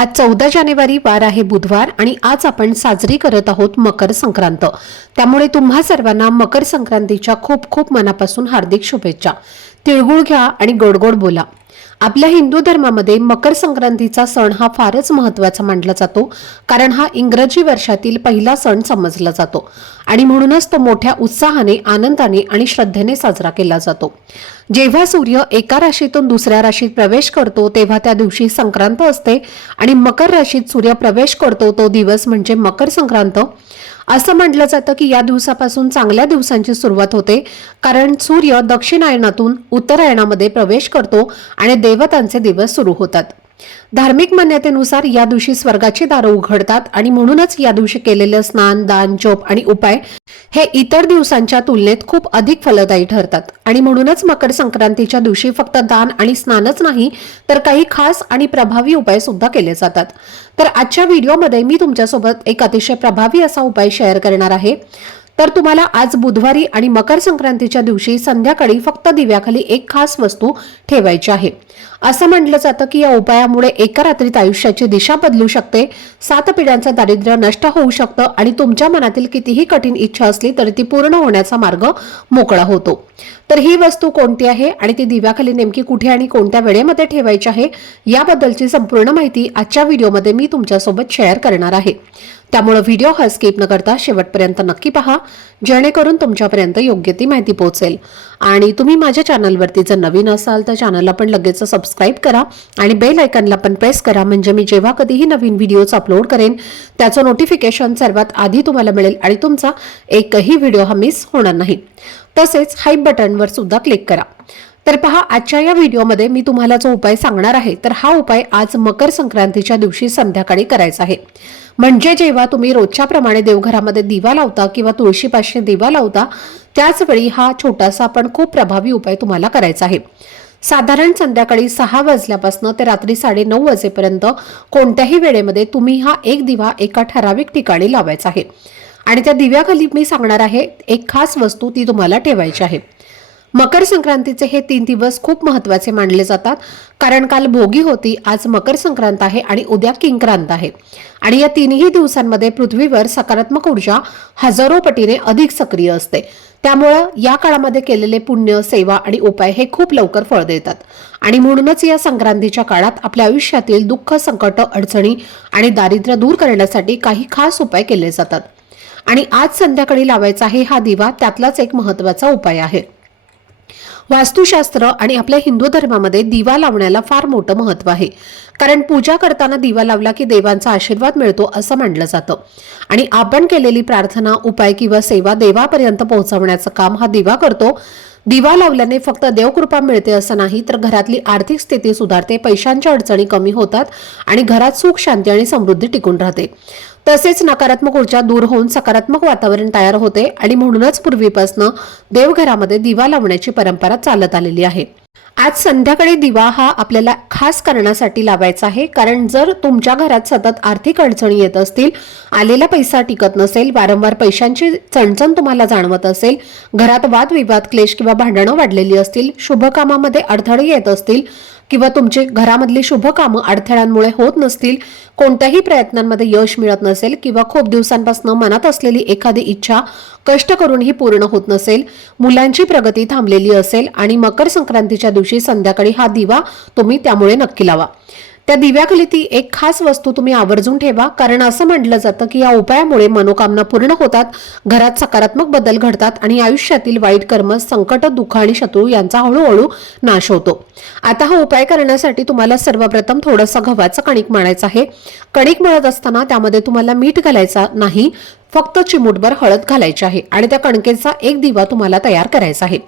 आज चौदा जानेवारी वार आहे बुधवार आणि आज आपण साजरी करत आहोत मकर संक्रांत. त्यामुळे तुम्हा सर्वांना मकर संक्रांतीच्या खूप खूप मनापासून हार्दिक शुभेच्छा. तिळगुळ घ्या आणि गोडगोड बोला. आपल्या हिंदू धर्मामध्ये मकर संक्रांतीचा सण हा फारच महत्त्वाचा मानला जातो कारण हा इंग्रजी वर्षातील पहिला सण समजला जातो आणि म्हणूनच तो मोठ्या उत्साहाने आनंदाने आणि श्रद्धेने साजरा केला जातो. जेव्हा सूर्य एका राशीतून दुसऱ्या राशीत प्रवेश करतो तेव्हा त्या दिवशी संक्रांत असते आणि मकर राशीत सूर्य प्रवेश करतो तो दिवस म्हणजे मकर संक्रांत. असं म्हटलं जातं की या दिवसापासून चांगल्या दिवसांची सुरुवात होते. कारण सूर्य दक्षिणायनातून उत्तरायणामध्ये प्रवेश करतो आणि देवतांचे दिवस सुरू होतात. धार्मिक मान्यतेनुसार या दिवशी स्वर्गाची दारं उघडतात आणि म्हणूनच या दिवशी केलेलं स्नान दान जप आणि उपाय हे इतर दिवसांच्या तुलनेत खूप अधिक फलदायी ठरतात. आणि म्हणूनच मकर संक्रांतीच्या दिवशी फक्त दान आणि स्नानच नाही तर काही खास आणि प्रभावी उपाय सुद्धा केले जातात. तर आजच्या व्हिडिओमध्ये मी तुमच्यासोबत एक अतिशय प्रभावी असा उपाय शेअर करणार आहे. तर तुम्हाला आज बुधवारी आणि मकर संक्रांतीच्या दिवशी संध्याकाळी फक्त दिव्याखाली एक खास वस्तू ठेवायची आहे. असं म्हटलं जातं की या उपायामुळे एका रात्रीत आयुष्याची दिशा बदलू शकते सात पिढ्यांचं दारिद्र्य नष्ट होऊ शकतं आणि तुमच्या मनातील कितीही कठीण इच्छा असली तरी ती पूर्ण होण्याचा मार्ग मोकळा होतो. तर ही वस्तू कोणती आहे आणि ती दिव्याखाली नेमकी कुठे आणि कोणत्या वेळेमध्ये ठेवायची आहे याबद्दलची संपूर्ण माहिती आजच्या व्हिडिओमध्ये मी तुमच्यासोबत शेअर करणार आहे. त्यामुळे व्हिडिओ हा स्किप न करता शेवटपर्यंत नक्की पहा. जेणेकरून तुमच्यापर्यंत योग्य ती माहिती पोहोचेल. आणि तुम्ही माझ्या चॅनलवरती जर नवीन असाल तर चॅनलला पण लगेच सबस्क्राईब करा आणि बेल आयकनला पण प्रेस करा. म्हणजे मी जेव्हा कधीही नवीन व्हिडिओज अपलोड करेन त्याचं नोटिफिकेशन सर्वात आधी तुम्हाला मिळेल आणि तुमचा एकही व्हिडिओ हा मिस होणार नाही. तसेच हाईप बटनवर सुद्धा क्लिक करा. तर पहा आजच्या या व्हिडिओमध्ये मी तुम्हाला जो उपाय सांगणार आहे. तर हा उपाय आज मकर संक्रांतीच्या दिवशी संध्याकाळी करायचा आहे. म्हणजे जेव्हा तुम्ही रोजच्या प्रमाणे देवघरामध्ये दिवा लावता किंवा तुळशीपाशी दिवा लावता त्याचवेळी हा छोटासा पण खूप प्रभावी उपाय तुम्हाला करायचा आहे. साधारण संध्याकाळी सहा वाजल्यापासून ते रात्री साडे नऊ वाजेपर्यंत कोणत्याही वेळेमध्ये तुम्ही हा एक दिवा एका ठराविक ठिकाणी लावायचा आहे. आणि त्या दिव्याखाली मी सांगणार आहे एक खास वस्तू ती तुम्हाला ठेवायची आहे. मकर संक्रांतीचे हे तीन दिवस खूप महत्त्वाचे मानले जातात. कारण काल भोगी होती आज मकर संक्रांत आहे आणि उद्या किंक्रांत आहे. आणि या तिन्ही दिवसांमध्ये पृथ्वीवर सकारात्मक ऊर्जा हजारो पटीने अधिक सक्रिय असते. त्यामुळं या काळामध्ये केलेले पुण्य सेवा आणि उपाय हे खूप लवकर फळ देतात. आणि म्हणूनच या संक्रांतीच्या काळात आपल्या आयुष्यातील दुःख संकट अडचणी आणि दारिद्र्य दूर करण्यासाठी काही खास उपाय केले जातात. आणि आज संध्याकाळी लावायचा आहे हा दिवा त्यातलाच एक महत्त्वाचा उपाय आहे. वास्तुशास्त्र आणि आपल्या हिंदू धर्मामध्ये दिवा लावण्याला फार मोठं महत्त्व आहे. कारण पूजा करताना दिवा लावला की देवांचा आशीर्वाद मिळतो असं म्हटलं जातं. आणि आपण केलेली प्रार्थना उपाय किंवा सेवा देवापर्यंत पोहोचवण्याचं काम हा दिवा करतो. दिवा लावल्याने फक्त देवकृपा मिळते असं नाही तर घरातली आर्थिक स्थिती सुधारते पैशांच्या अडचणी कमी होतात आणि घरात सुख शांती आणि समृद्धी टिकून राहते. तसेच नकारात्मक ऊर्जा दूर होऊन सकारात्मक वातावरण तयार होते आणि म्हणूनच पूर्वीपासनं देवघरामध्ये दिवा लावण्याची परंपरा चालत आलेली आहे. आज संध्याकाळी दिवा हा आपल्याला खास कारणासाठी लावायचा आहे. कारण जर तुमच्या घरात सतत आर्थिक अडचणी येत असतील आलेला पैसा टिकत नसेल वारंवार पैशांची चणचण तुम्हाला जाणवत असेल घरात वादविवाद क्लेश किंवा भांडणं वाढलेली असतील शुभ कामामध्ये अडथळे येत असतील किंवा तुमची घरामधली शुभ कामं अडथळ्यांमुळे होत नसतील कोणत्याही प्रयत्नांमध्ये यश मिळत नसेल किंवा खूप दिवसांपासून मनात असलेली एखादी इच्छा कष्ट करूनही पूर्ण होत नसेल मुलांची प्रगती थांबलेली असेल आणि मकर संक्रांतीच्या दिवशी संध्याकाळी हा दिवा तुम्ही त्यामुळे नक्की लावा. त्या दिव्याखाली ती एक खास वस्तू तुम्ही आवर्जून ठेवा कारण असं म्हटलं जातं की या उपायामुळे मनोकामना पूर्ण होतात घरात सकारात्मक बदल घडतात आणि आयुष्यातील वाईट कर्म संकट दुःख आणि शत्रू यांचा हळूहळू नाश होतो. आता हा उपाय करण्यासाठी तुम्हाला सर्वप्रथम थोडंसं गव्हाचं कणिक मळायचं आहे. कणिक मळत असताना त्यामध्ये तुम्हाला मीठ घालायचा नाही फक्त चिमूटभर हळद घालायची आहे आणि त्या कणकेचा एक दिवा तुम्हाला तयार करायचा आहे.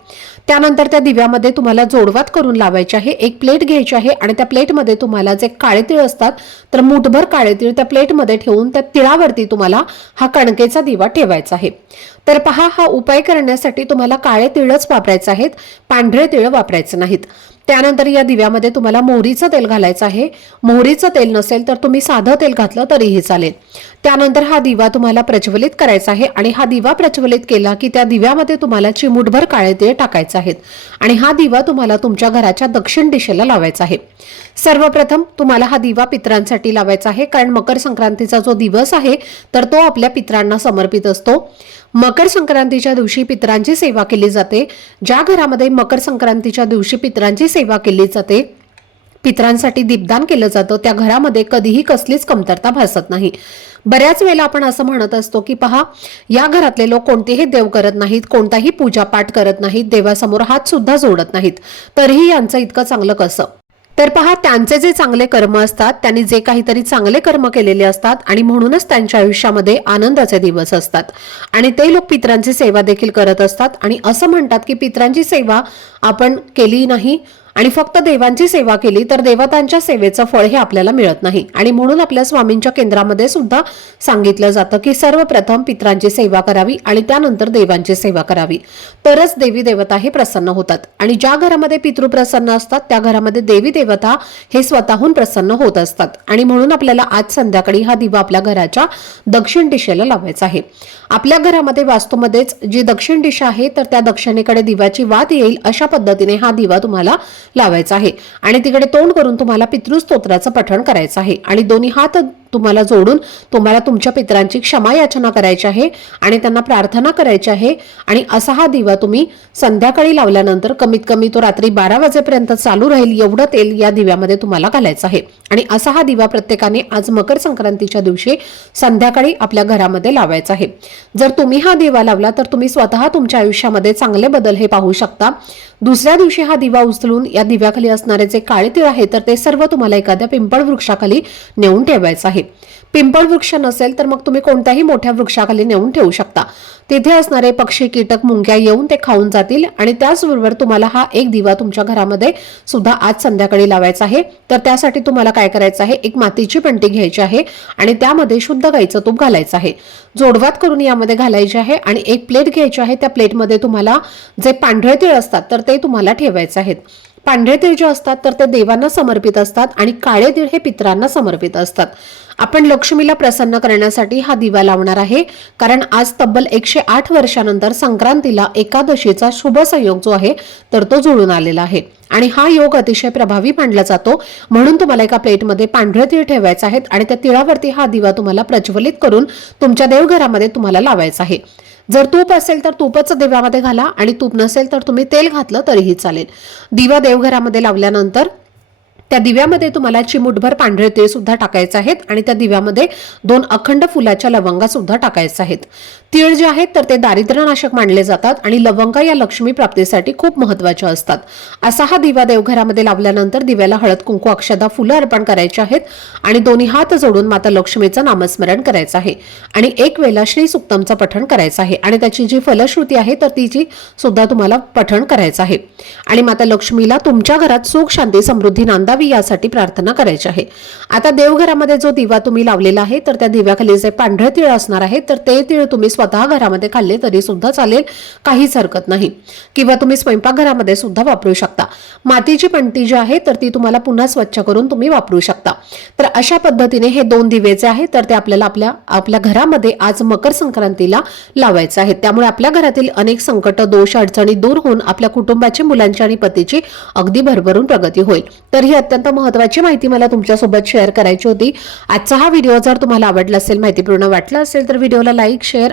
त्यानंतर त्या दिव्यामध्ये तुम्हाला जोडवात करून लावायचे आहे. एक प्लेट घ्यायची आहे आणि त्या प्लेटमध्ये तुम्हाला जे काळे तिळ असतात तर मुठभर काळे तिळ त्या प्लेटमध्ये ठेवून त्या तिळावरती तुम्हाला हा कणकेचा दिवा ठेवायचा आहे. तर पहा हा उपाय करण्यासाठी तुम्हाला काळे तिळच वापरायचे आहेत पांढरे तिळ वापरायचे नाहीत. त्यानंतर या दिव्यामध्ये तुम्हाला मोहरीचं तेल घालायचं आहे. मोहरीचं तेल नसेल तर तुम्ही साधं तेल घातलं तरीही चालेल. त्यानंतर हा दिवा तुम्हाला प्रज्वलित करायचा आहे आणि हा दिवा प्रज्वलित केला की त्या दिव्यामध्ये तुम्हाला चिमूटभर काळे तेल टाकायचे आहेत. आणि हा दिवा तुम्हाला तुमच्या घराच्या दक्षिण दिशेला लावायचा आहे. सर्वप्रथम तुम्हाला हा दिवा पित्रांसाठी लावायचा आहे कारण मकर संक्रांतीचा जो दिवस आहे तर तो आपल्या पित्रांना समर्पित असतो. मकर संक्रांतीच्या दिवशी पित्रांची सेवा केली जाते. ज्या घरामध्ये मकर संक्रांतीच्या दिवशी पित्रांची सेवा केली जाते पित्रांसाठी दीपदान केलं जातं त्या घरामध्ये कधीही कसलीच कमतरता भासत नाही. बऱ्याच वेळेला आपण असं म्हणत असतो की पहा या घरातले लोक कोणतेही देव करत नाहीत कोणताही पूजापाठ करत नाहीत देवासमोर हात सुद्धा जोडत नाहीत. तरीही यांचं इतकं चांगलं कसं? तर पहा त्यांचे जे चांगले कर्म असतात त्यांनी जे काहीतरी चांगले कर्म केलेले असतात आणि म्हणूनच त्यांच्या आयुष्यामध्ये आनंदाचे दिवस असतात. आणि ते लोक पित्रांची सेवा देखील करत असतात. आणि असं म्हणतात की पित्रांची सेवा आपण केली नाही आणि फक्त देवांची सेवा केली तर देवतांच्या सेवेचं फळ हे आपल्याला मिळत नाही. आणि म्हणून आपल्या स्वामींच्या केंद्रामध्ये सुद्धा सांगितलं जातं की सर्वप्रथम पित्रांची सेवा करावी आणि त्यानंतर देवांची सेवा करावी. तरच देवी देवता हे प्रसन्न होतात. आणि ज्या घरामध्ये पितृ प्रसन्न असतात त्या घरामध्ये देवी देवता हे स्वतःहून प्रसन्न होत असतात. आणि म्हणून आपल्याला आज संध्याकाळी हा दिवा आपल्या घराच्या दक्षिण दिशेला लावायचा आहे. आपल्या घरामध्ये वास्तूमध्येच जी दक्षिण दिशा आहे तर त्या दक्षिणेकडे दिव्याची वाद येईल अशा पद्धतीने हा दिवा तुम्हाला लावायचा आहे. आणि तिकडे तोंड करून तुम्हाला पितृस्तोत्राचं पठण करायचं आहे. आणि दोन्ही हात तुम्हाला जोडून तुम्हाला तुमच्या पित्रांची क्षमा याचना करायची आहे आणि त्यांना प्रार्थना करायची आहे. आणि असा हा दिवा तुम्ही संध्याकाळी लावल्यानंतर कमीत कमी तो रात्री बारा वाजेपर्यंत चालू राहील एवढं तेल या दिव्यामध्ये तुम्हाला घालायचं आहे. आणि असा हा दिवा प्रत्येकाने आज मकर संक्रांतीच्या दिवशी संध्याकाळी आपल्या घरामध्ये लावायचा आहे. जर तुम्ही हा दिवा लावला तर तुम्ही स्वतः तुमच्या आयुष्यामध्ये चांगले बदल हे पाहू शकता. दुसऱ्या दिवशी हा दिवा उचलून या दिव्याखाली असणारे जे काळे तीळ आहे तर ते सर्व तुम्हाला एखाद्या पिंपळ वृक्षाखाली नेऊन ठेवायचं आहे. पिंपळ वृक्ष नसेल तर मग तुम्ही कोणत्याही मोठ्या वृक्षाखाली नेऊन ठेवू शकता. तिथे असणारे पक्षी कीटक मुंग्या येऊन ते खाऊन जातील आणि त्याचबरोबर तुम्हाला हा एक दिवा तुमच्या घरामध्ये सुद्धा आज संध्याकाळी लावायचा आहे. तर त्यासाठी तुम्हाला काय करायचं आहे? एक मातीची पेंटी घ्यायची आहे आणि त्यामध्ये शुद्ध गाईचं तूप घालायचं आहे. जोडवात करून यामध्ये घालायचे आहे आणि एक प्लेट घ्यायची आहे. त्या प्लेटमध्ये तुम्हाला जे पांढरे तीळ असतात तर ते तुम्हाला ठेवायचे आहेत. पांढरे तीळ जे असतात तर ते देवांना समर्पित असतात आणि काळे तीळ हे पित्रांना समर्पित असतात. आपण लक्ष्मीला प्रसन्न करण्यासाठी हा दिवा लावणार आहे कारण आज तब्बल एकशे आठ वर्षानंतर संक्रांतीला एकादशीचा शुभ संयोग जो आहे तर तो जुळून आलेला आहे. आणि हा योग अतिशय प्रभावी मानला जातो. म्हणून तुम्हाला एका प्लेटमध्ये पांढरे तीळ ठेवायचे आहेत आणि त्या तिळावरती हा दिवा तुम्हाला प्रज्वलित करून तुमच्या देवघरामध्ये तुम्हाला लावायचा आहे. जर तूप असेल तर तूपच दिव्यामध्ये घाला आणि तूप नसेल तर तुम्ही तेल घातलं तरीही चालेल. दिवा देवघरामध्ये लावल्यानंतर त्या दिव्यामध्ये तुम्हाला चिमूटभर पांढरे तीळ सुद्धा टाकायचे आहेत आणि त्या दिव्यामध्ये दोन अखंड फुलाच्या लवंगा सुद्धा टाकायच्या आहेत. तीळ जे आहेत तर ते दारिद्र्यनाशक मानले जातात आणि लवंगा या लक्ष्मी प्राप्तीसाठी खूप महत्त्वाच्या असतात. असा हा दिवा देवघरामध्ये लावल्यानंतर दिव्याला हळद कुंकू अक्षदा फुलं अर्पण करायची आहेत आणि दोन्ही हात जोडून माता लक्ष्मीचं नामस्मरण करायचं आहे. आणि एक वेळा श्री सुक्तमचं पठण करायचं आहे आणि त्याची जी फलश्रुती आहे तर तिची सुद्धा तुम्हाला पठण करायचं आहे. आणि माता लक्ष्मीला तुमच्या घरात सुख शांती समृद्धी नांदावी यासाठी प्रार्थना करायची आहे. आता देवघरामध्ये जो दिवा तुम्ही लावलेला आहे तर त्या दिव्याखाली जे पांढरे तीळ असणार आहे तर ते तीळ तुम्ही स्वतः घरामध्ये खाल्ले तरी सुद्धा चालेल काहीच हरकत नाही. किंवा तुम्ही स्वयंपाकघरामध्ये सुद्धा वापरू शकता. मातीची पणती जी आहे तर ती तुम्हाला पुन्हा स्वच्छ करून तुम्ही वापरू शकता. तर अशा पद्धतीने हे दोन दिवे जे आहेत तर ते आपल्याला आपल्या आपल्या घरामध्ये आज मकर संक्रांतीला लावायचे आहेत. त्यामुळे आपल्या घरातील अनेक संकट दोष अडचणी दूर होऊन आपल्या कुटुंबाची मुलांची आणि पतीची अगदी भरभरून प्रगती होईल. तर ही अत्यंत महत्वाची माहिती मला तुमच्यासोबत शेअर करायची होती. आजचा हा व्हिडिओ जर तुम्हाला आवडला असेल माहितीपूर्ण वाटला असेल तर व्हिडिओला लाईक शेअर